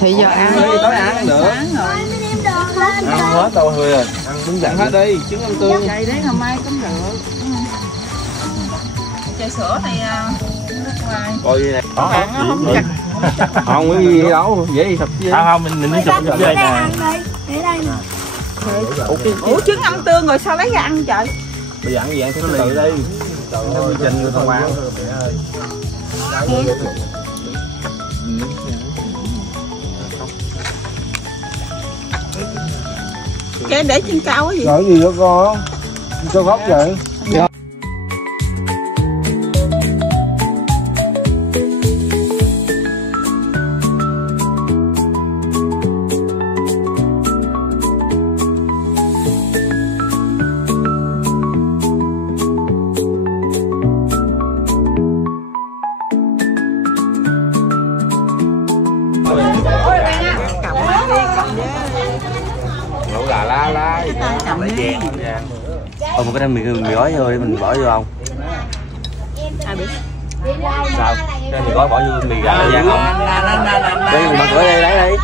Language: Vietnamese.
Thì giờ ăn đi tối ăn được. Ăn hết đâu Hươi rồi. Ăn trứng dặn hết đi, trứng ăn tương. Chạy đấy ngày mai cũng được. Chai sữa này nước ngoài. Coi gì nè. Bạn nó không chặt. Không có gì đâu, dễ thật chứ. Không mình chụp ở đây nè. Để đây nè. Ủa trứng ngâm tương rồi sao lấy ra ăn trời? Bây giờ ăn gì ăn thứ tự đi. Theo quy trình người ta ăn. Cái để trên cao cái gì? Gọi gì đó con? Cho góc vậy. Lẩu gà lá cầm lại chèn. Một cái mì gói thôi mình bỏ vô không? Sao? Cái mì gói bỏ vô mì gà giang không? Đây mình mở cửa đây lấy đi.